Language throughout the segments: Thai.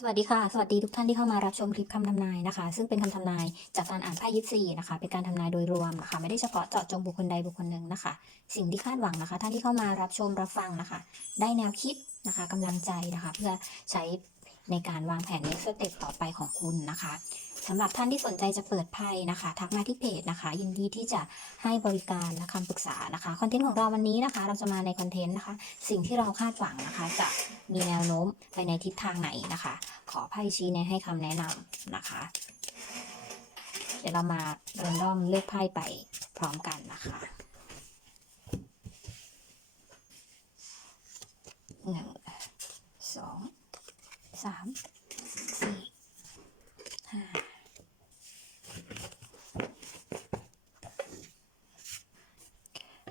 สวัสดีค่ะ สวัสดีทุกท่านที่เข้ามารับชมคลิปคำทำนายนะคะ ซึ่งเป็นคำทำนายจากการอ่านไพ่ยิปซีนะคะ เป็นการทำนายโดยรวมนะคะ ไม่ได้เฉพาะเจาะจงบุคคลใดบุคคลหนึ่งนะคะ สิ่งที่คาดหวังนะคะ ท่านที่เข้ามารับชมรับฟังนะคะ ได้แนวคิดนะคะกำลังใจนะคะ เพื่อใช้ ในการวางแผนในสเต็ปต่อไปของคุณนะคะสำหรับท่านที่สนใจจะเปิดไพ่นะคะ ทักมาที่เพจนะคะ ยินดีที่จะให้บริการและคำปรึกษานะคะคอนเทนต์ของเราวันนี้นะคะ เราจะมาในคอนเทนต์นะคะ สิ่งที่เราคาดหวังนะคะ จะมีแนวโน้มไปในทิศทางไหนนะคะ ขอไพ่ชี้แนะให้คำแนะนำนะคะ เดี๋ยวเรามาเริ่มด้อมเลือกไพ่ไปพร้อมกันนะคะหนึ่ง สามสี่ห้า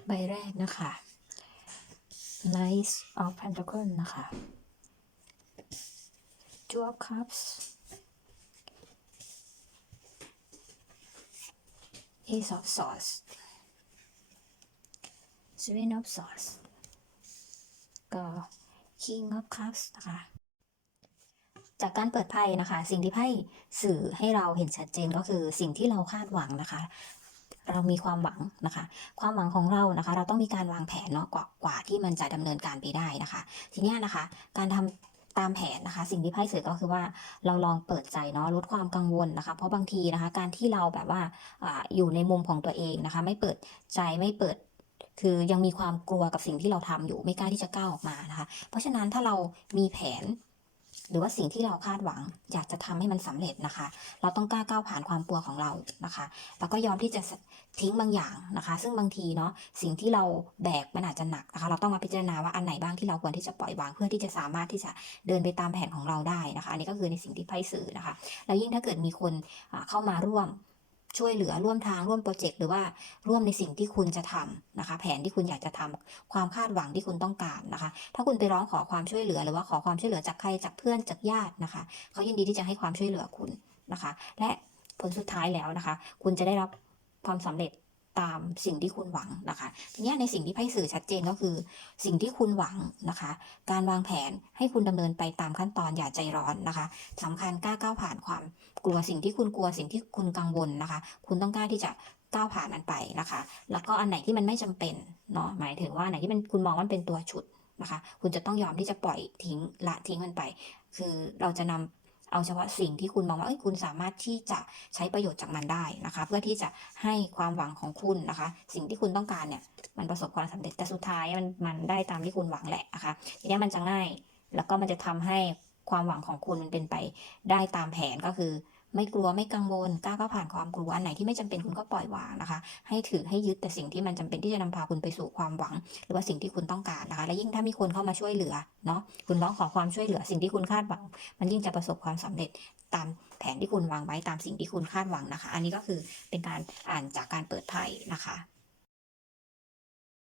ใบแรกนะคะ Knight of Pentacles นะคะ Two of Cups Ace of Swords Seven of Swords ก็ King of Cups นะคะ จากการเปิดไพ่นะคะ สิ่งที่ไพ่สื่อให้เราเห็นชัดเจนก็คือสิ่งที่เราคาดหวังนะคะ เรามีความหวังนะคะ ความหวังของเรานะคะ เราต้องมีการวางแผนเนาะกว่ากว่าที่มันจะดำเนินการไปได้นะคะ ทีนี้นะคะ การทำตามแผนนะคะ สิ่งที่ไพ่สื่อก็คือว่าเราลองเปิดใจเนาะลดความกังวลนะคะ เพราะบางทีนะคะ การที่เราแบบว่าอาอยู่ในมุมของตัวเองนะคะ ไม่เปิดใจไม่เปิดคือยังมีความกลัวกับสิ่งที่เราทำอยู่ไม่กล้าที่จะก้าวออกมานะคะ เพราะฉะนั้นถ้าเรามีแผน หรือว่าสิ่งที่เราคาดหวัง อยากจะทำให้มันสำเร็จนะคะ เราต้องกล้าก้าวผ่านความกลัวของเรานะคะ แล้วก็ยอมที่จะทิ้งบางอย่างนะคะ ซึ่งบางทีเนาะสิ่งที่เราแบกมันอาจจะหนักนะคะ เราต้องมาพิจารณาว่าอันไหนบ้างที่เราควรที่จะปล่อยวางเพื่อที่จะสามารถที่จะเดินไปตามแผนของเราได้นะคะ อันนี้ก็คือในสิ่งที่ไพ่สื่อนะคะ แล้วยิ่งถ้าเกิดมีคนเข้ามาร่วม ช่วยเหลือร่วมทางร่วมโปรเจกต์หรือว่าร่วมในสิ่งที่คุณจะทำนะคะ แผนที่คุณอยากจะทำความคาดหวังที่คุณต้องการนะคะ ถ้าคุณไปร้องขอความช่วยเหลือหรือว่าขอความช่วยเหลือจากใครจากเพื่อนจากญาตินะคะเขายินดีที่จะให้ความช่วยเหลือคุณนะคะ และผลสุดท้ายแล้วนะคะ คุณจะได้รับความสำเร็จ ตามสิ่งที่คุณหวังนะคะ ทีนี้ในสิ่งที่ไพ่สื่อชัดเจนก็คือ สิ่งที่คุณหวังนะคะ การวางแผนให้คุณดำเนินไปตามขั้นตอนอย่าใจร้อนนะคะสำคัญกล้าก้าวผ่านความกลัวสิ่งที่คุณกลัวสิ่งที่คุณกังวลนะคะ คุณต้องกล้าที่จะก้าวผ่านมันไปนะคะ แล้วก็อันไหนที่มันไม่จำเป็นเนาะหมายถึงว่าอันไหนที่มันคุณมองว่ามันเป็นตัวฉุดนะคะ คุณจะต้องยอมที่จะปล่อยทิ้งละทิ้งมันไป คือเราจะนำ เอาเฉพาะสิ่งที่คุณมองว่าเอ้ยคุณสามารถที่จะใช้ประโยชน์จากมันได้นะคะ เพื่อที่จะให้ความหวังของคุณนะคะ สิ่งที่คุณต้องการเนี่ยมันประสบความสำเร็จแต่สุดท้ายมันมันได้ตามที่คุณหวังแหละนะคะทีนี้มันจะง่ายแล้วก็มันจะทำให้ความหวังของคุณมันเป็นไปได้ตามแผนก็คือ ไม่กลัวไม่กังวลกล้าก็ผ่านความกลัวอันไหนที่ไม่จำเป็นคุณก็ปล่อยวางนะคะ ให้ถือให้ยึดแต่สิ่งที่มันจำเป็นที่จะนำพาคุณไปสู่ความหวัง หรือว่าสิ่งที่คุณต้องการนะคะ และยิ่งถ้ามีคนเข้ามาช่วยเหลือเนาะคุณร้องขอความช่วยเหลือสิ่งที่คุณคาดหวัง มันยิ่งจะประสบความสำเร็จตามแผนที่คุณวางไว้ตามสิ่งที่คุณคาดหวังนะคะ อันนี้ก็คือเป็นการอ่านจากการเปิดไพ่นะคะ